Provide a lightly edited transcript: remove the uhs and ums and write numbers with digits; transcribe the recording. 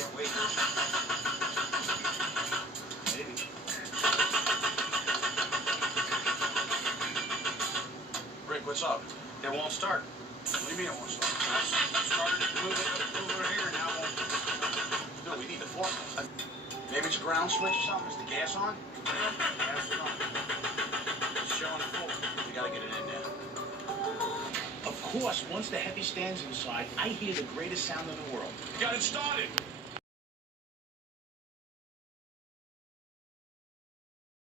can't wait. Maybe. Rick, what's up? It won't start. What do you mean it won't start? I started to move it over here, now it won't. No, we need the forklift. Maybe it's a ground switch or something. Is the gas on? Gas is on. It's showing full. We gotta get it in there. Of course, once the heavy stands inside, I hear the greatest sound in the world. Got it started.